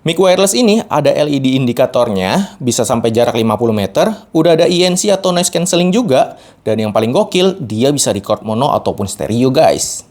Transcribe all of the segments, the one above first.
Mic wireless ini ada LED indikatornya, bisa sampai jarak 50 meter, udah ada ENC atau noise cancelling juga, dan yang paling gokil, dia bisa record mono ataupun stereo guys.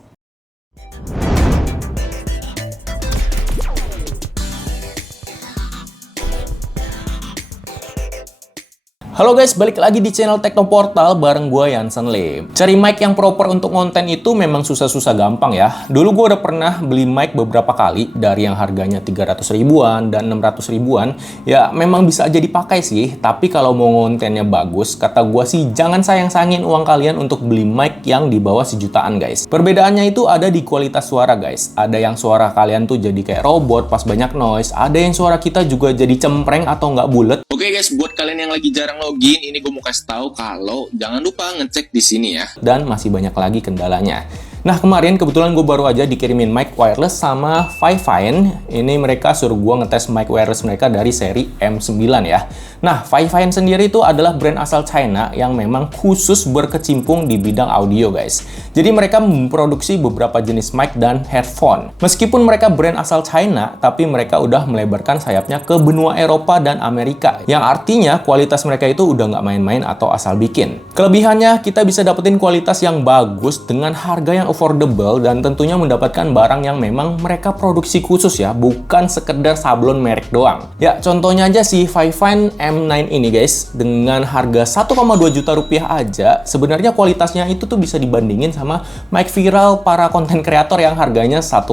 Halo guys, balik lagi di channel Teknoportal bareng gue Yansen Lim. Cari mic yang proper untuk konten itu memang susah-susah gampang ya. Dulu gue udah pernah beli mic beberapa kali dari yang harganya 300 ribuan dan 600 ribuan. Ya memang bisa aja dipakai sih, tapi kalau mau kontennya bagus, kata gue sih jangan sayang-sayangin uang kalian untuk beli mic yang di bawah sejutaan guys. Perbedaannya itu ada di kualitas suara guys. Ada yang suara kalian tuh jadi kayak robot pas banyak noise, ada yang suara kita juga jadi cempreng atau nggak bulet. Oke guys, buat kalian yang lagi jarang login, ini gue mau kasih tahu kalau jangan lupa ngecek di sini ya. Dan masih banyak lagi kendalanya. Nah, kemarin kebetulan gue baru aja dikirimin mic wireless sama Fifine. Ini mereka suruh gue ngetes mic wireless mereka dari seri M9 ya. Nah, Fifine sendiri itu adalah brand asal China yang memang khusus berkecimpung di bidang audio guys. Jadi mereka memproduksi beberapa jenis mic dan headphone. Meskipun mereka brand asal China, tapi mereka udah melebarkan sayapnya ke benua Eropa dan Amerika. Yang artinya kualitas mereka itu udah nggak main-main atau asal bikin. Kelebihannya, kita bisa dapetin kualitas yang bagus dengan harga yang affordable dan tentunya mendapatkan barang yang memang mereka produksi khusus ya, bukan sekedar sablon merek doang. Ya, contohnya aja si Fifine M9 ini guys, dengan harga 1,2 juta rupiah aja, sebenarnya kualitasnya itu tuh bisa dibandingin sama mic viral para konten kreator yang harganya 1,5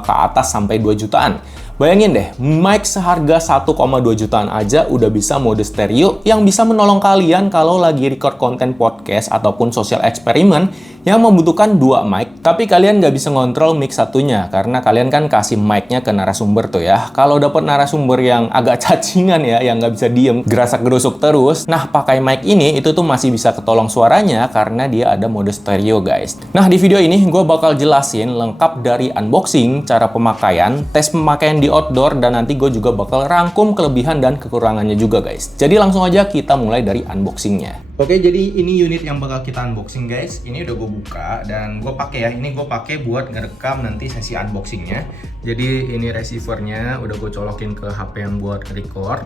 ke atas sampai 2 jutaan. Bayangin deh, mic seharga 1,2 jutaan aja udah bisa mode stereo yang bisa menolong kalian kalau lagi record konten podcast ataupun social eksperimen yang membutuhkan dua mic, tapi kalian nggak bisa ngontrol mic satunya karena kalian kan kasih mic-nya ke narasumber tuh ya. Kalau dapet narasumber yang agak cacingan ya, yang nggak bisa diem, gerasak-gerusuk terus, nah pakai mic ini itu tuh masih bisa ketolong suaranya karena dia ada mode stereo guys. Nah di video ini gue bakal jelasin lengkap dari unboxing, cara pemakaian, tes pemakaian di outdoor, dan nanti gue juga bakal rangkum kelebihan dan kekurangannya juga guys. Jadi langsung aja kita mulai dari unboxingnya. Oke, jadi ini unit yang bakal kita unboxing guys. Ini udah gue buka dan gue pakai ya. Ini gue pakai buat ngerekam nanti sesi unboxingnya. Jadi ini receivernya udah gue colokin ke HP yang buat record.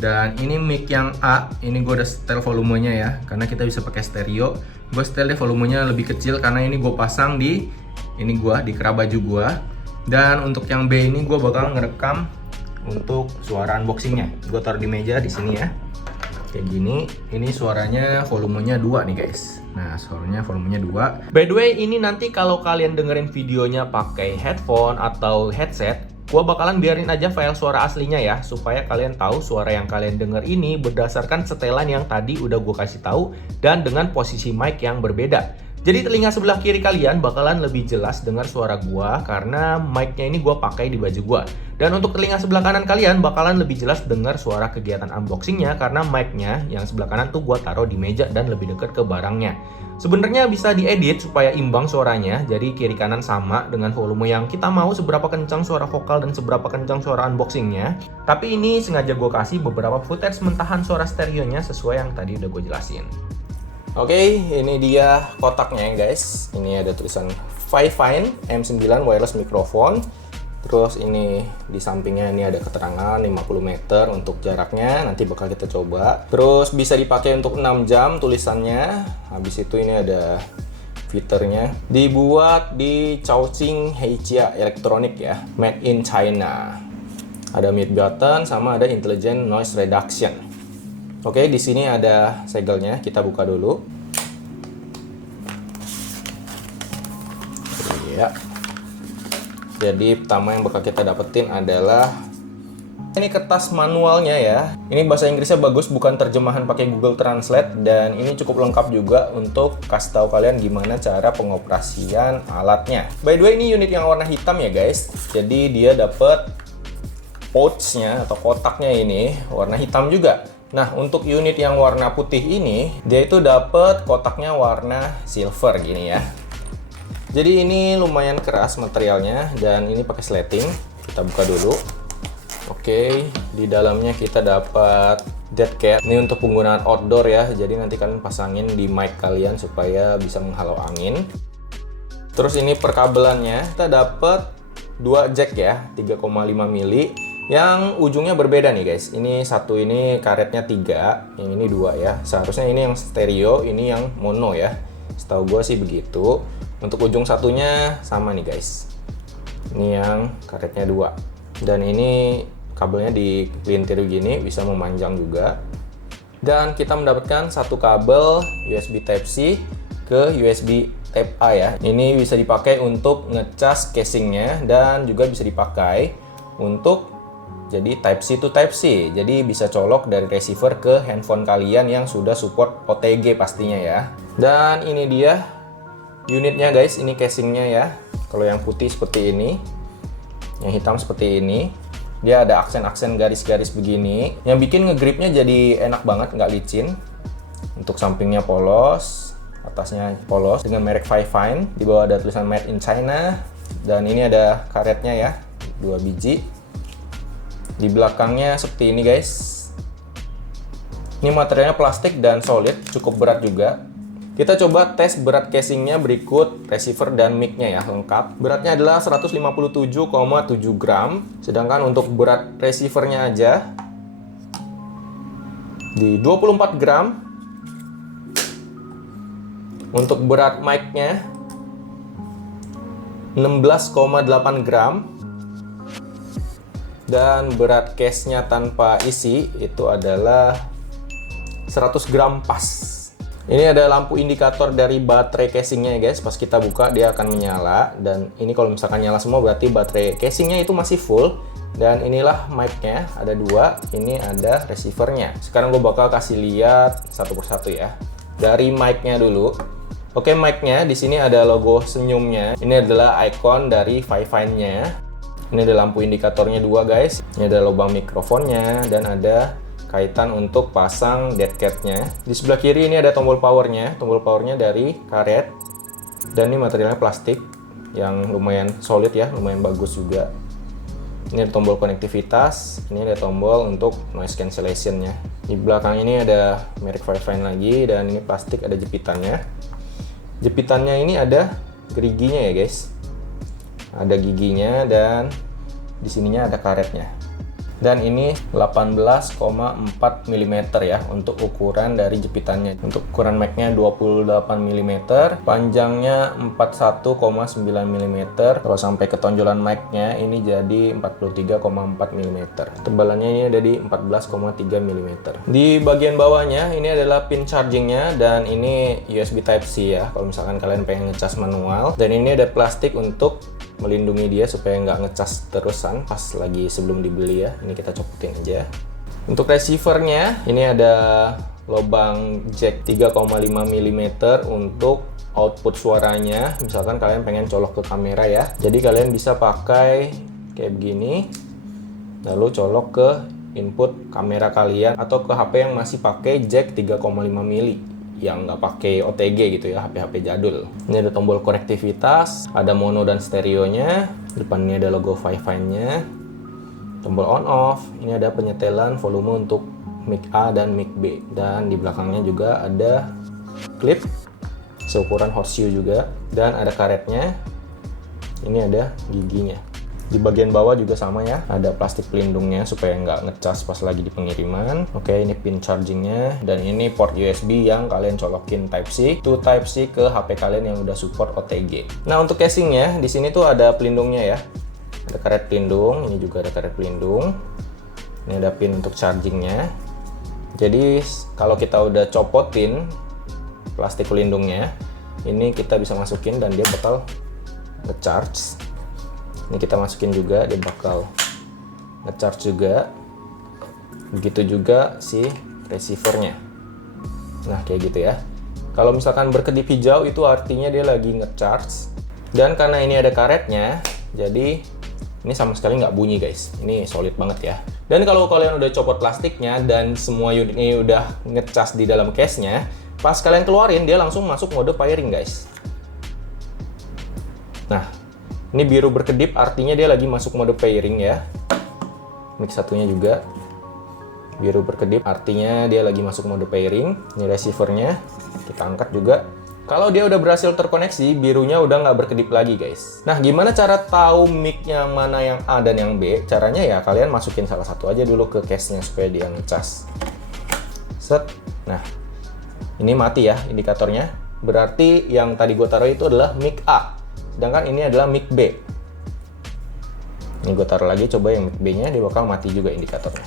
Dan ini mic yang A, ini gue udah setel volumenya ya, karena kita bisa pakai stereo. Gue setel deh volumenya lebih kecil karena ini gue pasang di di kerah baju gue. Dan untuk yang B ini gue bakal ngerekam untuk suara unboxingnya. Gue taruh di meja di sini ya. Kayak gini, ini suaranya volumenya 2 nih guys. Nah, suaranya volumenya 2. By the way, ini nanti kalau kalian dengerin videonya pakai headphone atau headset, gua bakalan biarin aja file suara aslinya ya, supaya kalian tahu suara yang kalian denger ini berdasarkan setelan yang tadi udah gua kasih tahu dan dengan posisi mic yang berbeda. Jadi telinga sebelah kiri kalian bakalan lebih jelas dengar suara gua karena mic-nya ini gua pakai di baju gua. Dan untuk telinga sebelah kanan kalian bakalan lebih jelas dengar suara kegiatan unboxingnya karena mic-nya yang sebelah kanan tuh gua taruh di meja dan lebih dekat ke barangnya. Sebenarnya bisa diedit supaya imbang suaranya, jadi kiri kanan sama dengan volume yang kita mau, seberapa kencang suara vokal dan seberapa kencang suara unboxingnya. Tapi ini sengaja gue kasih beberapa footage mentahan suara stereonya sesuai yang tadi udah gue jelasin. Oke, ini dia kotaknya ya guys. Ini ada tulisan Fifine M9 wireless microphone. Terus ini di sampingnya ini ada keterangan 50 meter untuk jaraknya, nanti bakal kita coba. Terus bisa dipakai untuk 6 jam tulisannya. Habis itu ini ada fiturnya. Dibuat di Chongqing Heijia Electronic ya, made in China. Ada mute button sama ada intelligent noise reduction. Oke, di sini ada segelnya, kita buka dulu. Ya. Jadi pertama yang bakal kita dapetin adalah ini kertas manualnya ya. Ini bahasa Inggrisnya bagus, bukan terjemahan pakai Google Translate, dan ini cukup lengkap juga untuk kasih tahu kalian gimana cara pengoperasian alatnya. By the way, ini unit yang warna hitam ya guys. Jadi dia dapet pouch-nya atau kotaknya ini warna hitam juga. Nah, untuk unit yang warna putih ini, dia itu dapat kotaknya warna silver gini ya. Jadi ini lumayan keras materialnya dan ini pakai sleting. Kita buka dulu. Oke, di dalamnya kita dapat dead cat. Ini untuk penggunaan outdoor ya. Jadi nanti kalian pasangin di mic kalian supaya bisa menghalau angin. Terus ini perkabelannya, kita dapat 2 jack ya, 3,5 mili. Yang ujungnya berbeda nih guys. Ini satu, ini karetnya 3, yang ini 2 ya. Seharusnya ini yang stereo, ini yang mono ya. Setahu gue sih begitu. Untuk ujung satunya sama nih guys. Ini yang karetnya 2. Dan ini kabelnya dipelintir gini, bisa memanjang juga. Dan kita mendapatkan satu kabel USB Type-C ke USB Type A ya. Ini bisa dipakai untuk ngecas casingnya dan juga bisa dipakai untuk jadi Type-C to Type-C. Jadi bisa colok dari receiver ke handphone kalian yang sudah support OTG pastinya ya. Dan ini dia unitnya guys, ini casingnya ya. Kalau yang putih seperti ini, yang hitam seperti ini. Dia ada aksen-aksen garis-garis begini. Yang bikin ngegripnya jadi enak banget, nggak licin. Untuk sampingnya polos, atasnya polos dengan merek Fifine. Di bawah ada tulisan Made in China. Dan ini ada karetnya ya, 2 biji. Di belakangnya seperti ini guys. Ini materialnya plastik dan solid, cukup berat juga. Kita coba tes berat casingnya berikut receiver dan mic-nya ya, lengkap. Beratnya adalah 157,7 gram. Sedangkan untuk berat receivernya aja di 24 gram. Untuk berat mic-nya 16,8 gram. Dan berat case-nya tanpa isi itu adalah 100 gram pas. Ini ada lampu indikator dari baterai casingnya ya guys. Pas kita buka dia akan menyala. Dan ini kalau misalkan nyala semua berarti baterai casingnya itu masih full. Dan inilah mic-nya, ada 2. Ini ada receiver-nya. Sekarang gue bakal kasih lihat satu persatu ya. Dari mic-nya dulu. Oke, mic-nya di sini ada logo senyumnya. Ini adalah icon dari Fifine-nya. Ini ada lampu indikatornya 2 guys. Ini ada lubang mikrofonnya dan ada kaitan untuk pasang dead cat-nya. Di sebelah kiri ini ada tombol powernya. Tombol powernya dari karet. Dan ini materialnya plastik yang lumayan solid ya, lumayan bagus juga. Ini ada tombol konektivitas. Ini ada tombol untuk noise cancellation-nya. Di belakang ini ada merek Fifine lagi dan ini plastik, ada jepitannya. Jepitannya ini ada geriginya ya guys. Ada giginya dan di sininya ada karetnya. Dan ini 18,4 mm ya untuk ukuran dari jepitannya. Untuk ukuran mic-nya 28 mm, panjangnya 41,9 mm. Kalau sampai ketonjolan mic-nya ini jadi 43,4 mm. Tebalannya ini ada di 14,3 mm. Di bagian bawahnya ini adalah pin chargingnya dan ini USB Type-C ya. Kalau misalkan kalian pengen ngecas manual. Dan ini ada plastik untuk melindungi dia supaya nggak ngecas terusan pas lagi sebelum dibeli ya. Ini kita copotin aja. Untuk receivernya ini ada lubang jack 3,5 mm untuk output suaranya. Misalkan kalian pengen colok ke kamera ya. Jadi kalian bisa pakai kayak begini. Lalu colok ke input kamera kalian atau ke HP yang masih pakai jack 3,5 mm. Yang nggak pakai OTG gitu ya, HP-HP jadul. Ini ada tombol konektivitas, ada mono dan stereonya. Depannya ada logo Fifine-nya. Tombol on off. Ini ada penyetelan volume untuk mic A dan mic B. Dan di belakangnya juga ada klip seukuran horseshoe juga. Dan ada karetnya. Ini ada giginya. Di bagian bawah juga sama ya, ada plastik pelindungnya supaya nggak ngecas pas lagi di pengiriman. Oke, ini pin chargingnya dan ini port USB yang kalian colokin Type-C to Type-C ke HP kalian yang udah support OTG. Nah, untuk casingnya di sini tuh ada pelindungnya ya, ada karet pelindung, ini juga ada karet pelindung. Ini ada pin untuk chargingnya. Jadi kalau kita udah copotin plastik pelindungnya, ini kita bisa masukin dan dia bakal nge-charge. Ini kita masukin juga, dia bakal nge-charge juga. Begitu juga si receivernya. Nah, kayak gitu ya. Kalau misalkan berkedip hijau itu artinya dia lagi nge-charge. Dan karena ini ada karetnya, jadi ini sama sekali nggak bunyi guys. Ini solid banget ya. Dan kalau kalian udah copot plastiknya dan semua unit ini udah nge-charge di dalam case-nya, pas kalian keluarin dia langsung masuk mode pairing guys. Nah, ini biru berkedip artinya dia lagi masuk mode pairing ya. Mic satunya juga biru berkedip artinya dia lagi masuk mode pairing. Ini receivernya kita angkat juga. Kalau dia udah berhasil terkoneksi, birunya udah nggak berkedip lagi guys. Nah, gimana cara tahu mic yang mana yang A dan yang B? Caranya ya kalian masukin salah satu aja dulu ke case-nya supaya dia ngecas. Set. Nah, ini mati ya indikatornya. Berarti yang tadi gue taruh itu adalah mic A. Sedangkan ini adalah mic B. Ini gue taruh lagi, coba yang mic B-nya, dia bakal mati juga indikatornya.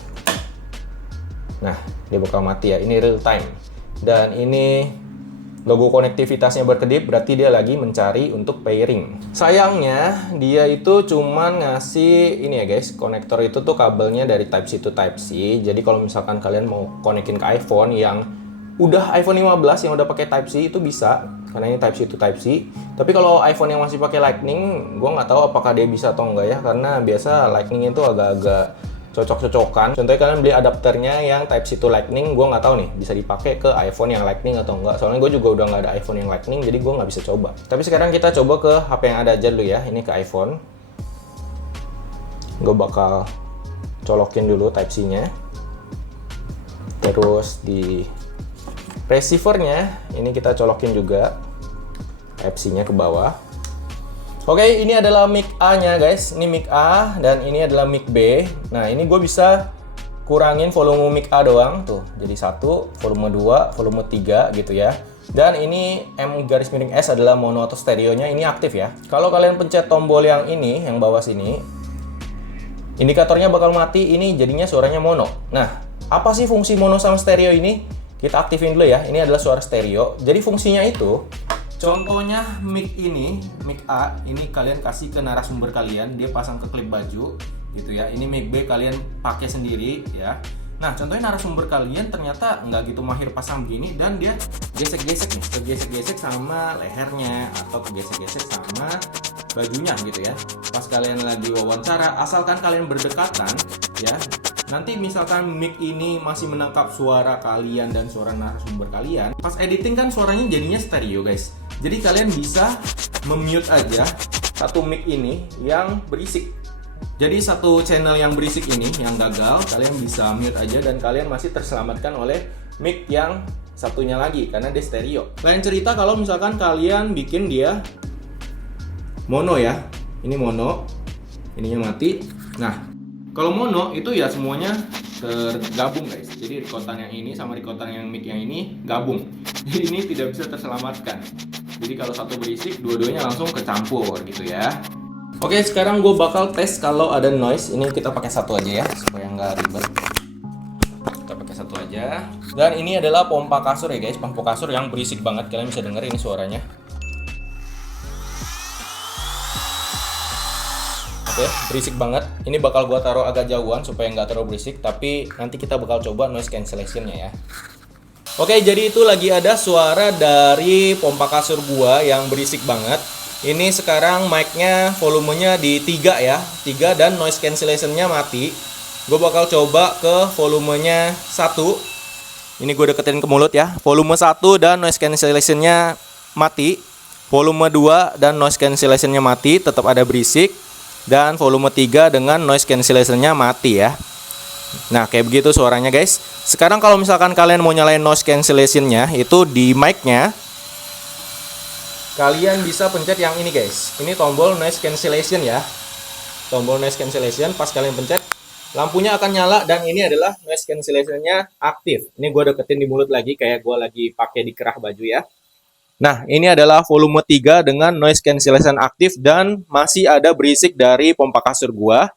Nah, dia bakal mati ya, ini real time. Dan ini logo konektivitasnya berkedip, berarti dia lagi mencari untuk pairing. Sayangnya, dia itu cuman ngasih ini ya guys, konektor itu tuh kabelnya dari Type-C to Type-C. Jadi kalau misalkan kalian mau konekin ke iPhone yang udah iPhone 15 yang udah pakai Type-C itu bisa, karena ini Type-C to Type-C. Tapi kalau iPhone yang masih pakai Lightning, gue nggak tahu apakah dia bisa atau enggak ya, karena biasa Lightning itu agak-agak cocok-cocokan. Contohnya kalian beli adapternya yang Type-C to Lightning, gue nggak tahu nih bisa dipakai ke iPhone yang Lightning atau enggak. Soalnya gue juga udah nggak ada iPhone yang Lightning, jadi gue nggak bisa coba. Tapi sekarang kita coba ke HP yang ada aja dulu ya. Ini ke iPhone. Gue bakal colokin dulu Type-C-nya. Terus di receiver-nya, ini kita colokin juga Type-C-nya ke bawah. Oke, ini adalah mic A-nya guys. Ini mic A dan ini adalah mic B. Nah, ini gue bisa kurangin volume mic A doang tuh. Jadi 1, volume 2, volume 3 gitu ya. Dan ini M garis miring S adalah mono atau stereonya, ini aktif ya. Kalau kalian pencet tombol yang ini, yang bawah sini, indikatornya bakal mati, ini jadinya suaranya mono. Nah, apa sih fungsi mono sama stereo ini? Kita aktifin dulu ya. Ini adalah suara stereo. Jadi fungsinya itu, contohnya mic ini, mic A, ini kalian kasih ke narasumber kalian, dia pasang ke klip baju gitu ya. Ini mic B kalian pakai sendiri ya. Nah, contohnya narasumber kalian ternyata nggak gitu mahir pasang begini dan dia gesek-gesek nih, kegesek-gesek sama lehernya atau kegesek-gesek sama bajunya gitu ya. Pas kalian lagi wawancara, asalkan kalian berdekatan ya. Nanti misalkan mic ini masih menangkap suara kalian dan suara narasumber kalian, pas editing kan suaranya jadinya stereo guys. Jadi kalian bisa memute aja satu mic ini yang berisik. Jadi satu channel yang berisik ini, yang gagal, kalian bisa mute aja dan kalian masih terselamatkan oleh mic yang satunya lagi karena dia stereo. Lain cerita kalau misalkan kalian bikin dia mono ya. Ini mono, ininya mati. Nah, kalau mono itu ya semuanya tergabung guys. Jadi rekotan yang ini sama rekotan yang mic yang ini gabung. Jadi ini tidak bisa terselamatkan. Jadi kalau satu berisik, dua-duanya langsung kecampur gitu ya. Oke, sekarang gue bakal tes kalau ada noise. Ini kita pakai satu aja ya, supaya nggak ribet. Kita pakai satu aja. Dan ini adalah pompa kasur ya guys, pompa kasur yang berisik banget. Kalian bisa denger ini suaranya. Oke, berisik banget. Ini bakal gue taruh agak jauhan supaya nggak terlalu berisik. Tapi nanti kita bakal coba noise cancellation-nya ya. Oke, jadi itu lagi ada suara dari pompa kasur gua yang berisik banget. Ini sekarang mic-nya volumenya di 3 ya, 3 dan noise cancellation-nya mati. Gue bakal coba ke volumenya 1. Ini gue deketin ke mulut ya. Volume 1 dan noise cancellation-nya mati. Volume 2 dan noise cancellation-nya mati, tetap ada berisik. Dan volume 3 dengan noise cancellation-nya mati ya. Nah, kayak begitu suaranya guys. Sekarang kalau misalkan kalian mau nyalain noise cancellation-nya, itu di mic-nya kalian bisa pencet yang ini guys. Ini tombol noise cancellation ya. Tombol noise cancellation, pas kalian pencet, lampunya akan nyala dan ini adalah noise cancellation-nya aktif. Ini gue deketin di mulut lagi, kayak gue lagi pakai di kerah baju ya. Nah, ini adalah volume 3 dengan noise cancellation aktif dan masih ada berisik dari pompa kasur gua.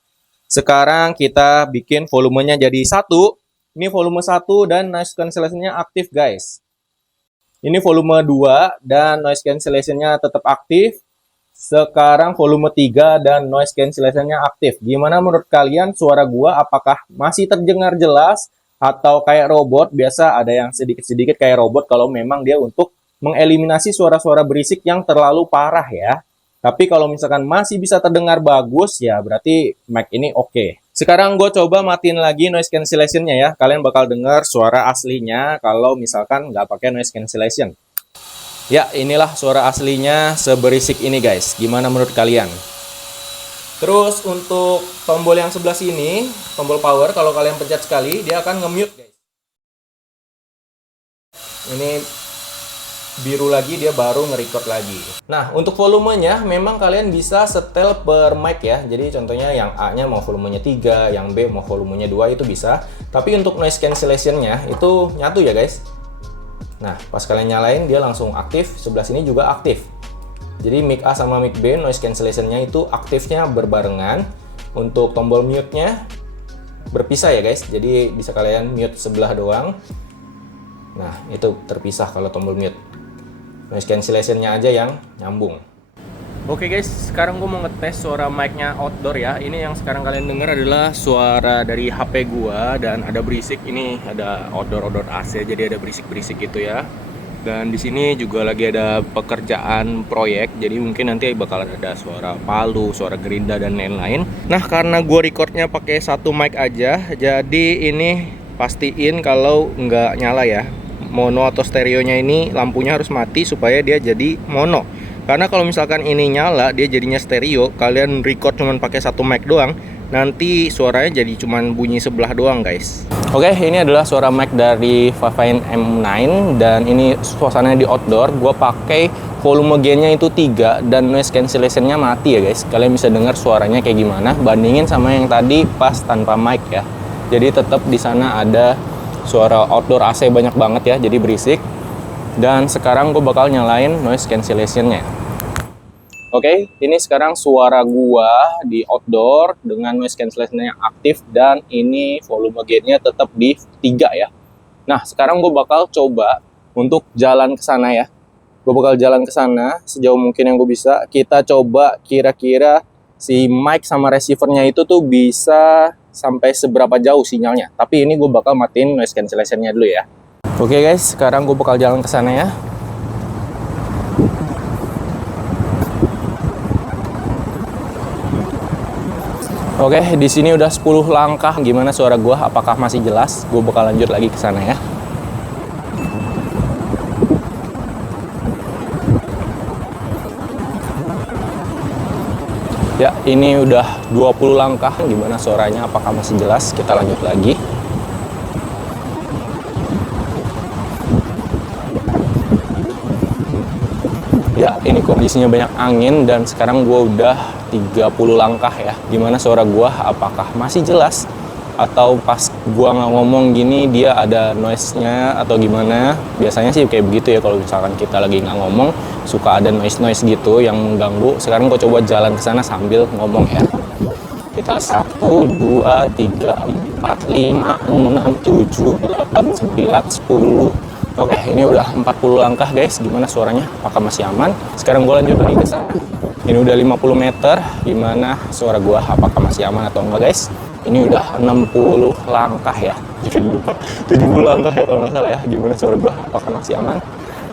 Sekarang kita bikin volumenya jadi 1. Ini volume 1 dan noise cancellation-nya aktif guys. Ini volume 2 dan noise cancellation-nya tetap aktif. Sekarang volume 3 dan noise cancellation-nya aktif. Gimana menurut kalian suara gua, apakah masih terdengar jelas atau kayak robot? Biasa ada yang sedikit-sedikit kayak robot kalau memang dia untuk mengeliminasi suara-suara berisik yang terlalu parah ya. Tapi kalau misalkan masih bisa terdengar bagus, ya berarti mic ini oke. Sekarang gue coba matiin lagi noise cancellation-nya ya. Kalian bakal dengar suara aslinya kalau misalkan nggak pakai noise cancellation. Ya, inilah suara aslinya seberisik ini guys. Gimana menurut kalian? Terus untuk tombol yang sebelah sini, tombol power, kalau kalian pencet sekali, dia akan nge-mute guys. Ini biru lagi dia baru nge-record lagi. Nah, untuk volumenya memang kalian bisa setel per mic ya. Jadi contohnya yang A-nya mau volumenya 3, yang B mau volumenya 2 itu bisa. Tapi untuk noise cancellation-nya itu nyatu ya guys. Nah, pas kalian nyalain dia langsung aktif, sebelah sini juga aktif. Jadi mic A sama mic B noise cancellation-nya itu aktifnya berbarengan. Untuk tombol mute-nya berpisah ya guys. Jadi bisa kalian mute sebelah doang. Nah, itu terpisah kalau tombol mute. Noise cancellation-nya aja yang nyambung. Oke guys, sekarang gue mau ngetes suara mic-nya outdoor ya. Ini yang sekarang kalian dengar adalah suara dari HP gua dan ada berisik. Ini ada outdoor AC, jadi ada berisik-berisik gitu ya. Dan di sini juga lagi ada pekerjaan proyek, jadi mungkin nanti bakalan ada suara palu, suara gerinda dan lain-lain. Nah, karena gue recordnya pakai satu mic aja, jadi ini pastiin kalau nggak nyala ya. Mono atau stereonya ini lampunya harus mati supaya dia jadi mono. Karena kalau misalkan ini nyala, dia jadinya stereo. Kalian record cuman pakai satu mic doang, nanti suaranya jadi cuman bunyi sebelah doang guys. Oke, ini adalah suara mic dari Fifine M9 dan ini suasananya di outdoor. Gua pakai volume gainnya itu 3 dan noise cancellation-nya mati ya guys. Kalian bisa dengar suaranya kayak gimana bandingin sama yang tadi pas tanpa mic ya. Jadi tetap di sana ada suara outdoor AC banyak banget ya, jadi berisik. Dan sekarang gue bakal nyalain noise cancellation-nya. Oke, ini sekarang suara gua di outdoor dengan noise cancellation-nya yang aktif dan ini volume gain-nya tetap di 3 ya. Nah, sekarang gue bakal coba untuk jalan ke sana ya. Gue bakal jalan ke sana sejauh mungkin yang gue bisa. Kita coba kira-kira si mic sama receiver-nya itu tuh bisa sampai seberapa jauh sinyalnya. Tapi ini gue bakal matiin noise cancellation-nya dulu ya. Oke guys, sekarang gue bakal jalan ke sana ya. Oke, di sini udah 10 langkah. Gimana suara gue? Apakah masih jelas? Gue bakal lanjut lagi ke sana ya. Ya, ini udah 20 langkah. Gimana suaranya? Apakah masih jelas? Kita lanjut lagi. Ya, ini kondisinya banyak angin dan sekarang gue udah 30 langkah ya. Gimana suara gue? Apakah masih jelas? Atau pas gue nggak ngomong gini dia ada noise-nya atau gimana? Biasanya sih kayak begitu ya, kalau misalkan kita lagi nggak ngomong suka ada noise-noise gitu yang mengganggu. Sekarang gue coba jalan ke sana sambil ngomong ya. Kita 1, 2, 3, 4, 5, 6, 7, 8, 9, 10. Oke, ini udah 40 langkah guys. Gimana suaranya? Apakah masih aman? Sekarang gue lanjut lagi ke sana. Ini udah 50 meter. Gimana suara gue? Apakah masih aman atau enggak guys? Ini udah 60 langkah ya. 70 langkah ya kalau nggak salah ya. Gimana suara gue? Apakah masih aman?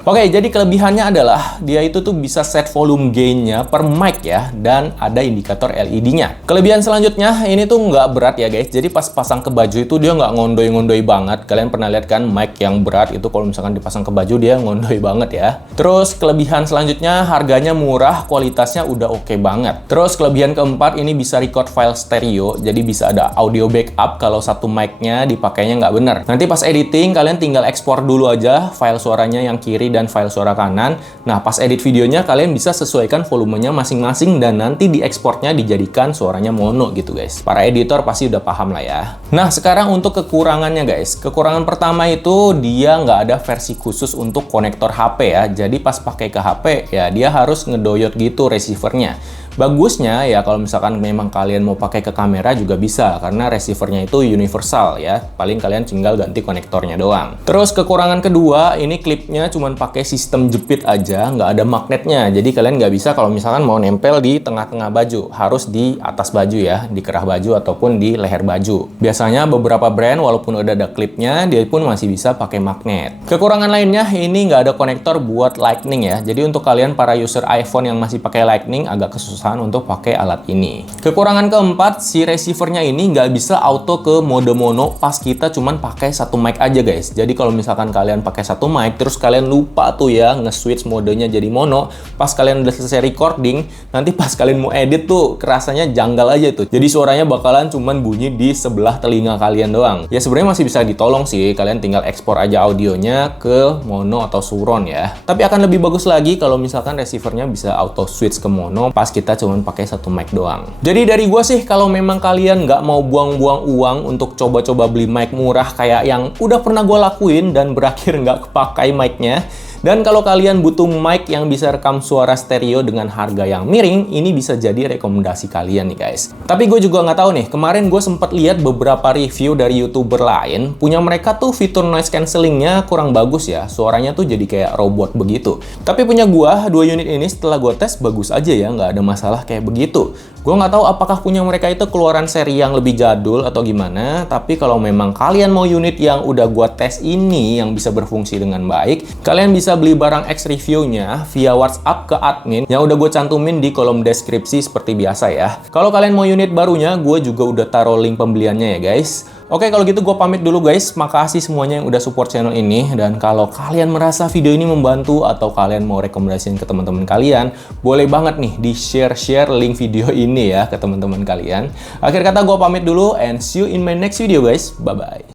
Oke, jadi kelebihannya adalah dia itu tuh bisa set volume gain-nya per mic ya, dan ada indikator LED-nya. Kelebihan selanjutnya, ini tuh nggak berat ya guys, jadi pas pasang ke baju itu dia nggak ngondoy-ngondoy banget. Kalian pernah lihat kan mic yang berat itu kalau misalkan dipasang ke baju dia ngondoy banget ya. Terus kelebihan selanjutnya, harganya murah, kualitasnya udah oke banget. Terus kelebihan keempat, ini bisa record file stereo, jadi bisa ada audio backup kalau satu mic-nya dipakainya nggak bener. Nanti pas editing, kalian tinggal ekspor dulu aja file suaranya yang kiri dan file suara kanan. Nah, pas edit videonya kalian bisa sesuaikan volumenya masing-masing dan nanti diekspornya dijadikan suaranya mono gitu guys. Para editor pasti udah paham lah ya. Nah, sekarang untuk kekurangannya guys. Kekurangan pertama itu dia nggak ada versi khusus untuk konektor HP ya. Jadi pas pakai ke HP ya dia harus ngedoyot gitu receivernya. Bagusnya ya kalau misalkan memang kalian mau pakai ke kamera juga bisa karena receivernya itu universal ya. Paling kalian tinggal ganti konektornya doang. Terus kekurangan kedua, ini klipnya cuma pakai sistem jepit aja, nggak ada magnetnya. Jadi kalian nggak bisa kalau misalkan mau nempel di tengah-tengah baju, harus di atas baju ya, di kerah baju ataupun di leher baju. Biasanya beberapa brand walaupun udah ada klipnya, dia pun masih bisa pakai magnet. Kekurangan lainnya ini nggak ada konektor buat lightning ya. Jadi untuk kalian para user iPhone yang masih pakai lightning agak kesusahan kesusahan untuk pakai alat ini. Kekurangan keempat, si receivernya ini nggak bisa auto ke mode mono pas kita cuman pakai satu mic aja guys. Jadi kalau misalkan kalian pakai satu mic, terus kalian lupa tuh ya nge-switch modenya jadi mono, pas kalian udah selesai recording, nanti pas kalian mau edit tuh kerasanya janggal aja tuh. Jadi suaranya bakalan cuman bunyi di sebelah telinga kalian doang. Ya sebenarnya masih bisa ditolong sih, kalian tinggal ekspor aja audionya ke mono atau surround ya. Tapi akan lebih bagus lagi kalau misalkan receivernya bisa auto switch ke mono pas kita cuman pakai satu mic doang. Jadi dari gua sih, kalau memang kalian nggak mau buang-buang uang untuk coba-coba beli mic murah kayak yang udah pernah gua lakuin dan berakhir nggak kepakai mic-nya, dan kalau kalian butuh mic yang bisa rekam suara stereo dengan harga yang miring, ini bisa jadi rekomendasi kalian nih guys. Tapi gue juga nggak tahu nih, kemarin gue sempat lihat beberapa review dari YouTuber lain, punya mereka tuh fitur noise cancellingnya kurang bagus ya, suaranya tuh jadi kayak robot begitu. Tapi punya gue, 2 unit ini setelah gue tes bagus aja ya, nggak ada masalah kayak begitu. Gue nggak tahu apakah punya mereka itu keluaran seri yang lebih jadul atau gimana, tapi kalau memang kalian mau unit yang udah gue tes ini yang bisa berfungsi dengan baik, kalian bisa beli barang X reviewnya via WhatsApp ke admin yang udah gue cantumin di kolom deskripsi seperti biasa ya. Kalau kalian mau unit barunya, gue juga udah taruh link pembeliannya ya guys. Oke, kalau gitu gue pamit dulu guys. Makasih semuanya yang udah support channel ini. Dan kalau kalian merasa video ini membantu atau kalian mau rekomendasiin ke teman-teman kalian, boleh banget nih di share link video ini ya ke teman-teman kalian. Akhir kata gue pamit dulu and see you in my next video guys. Bye-bye.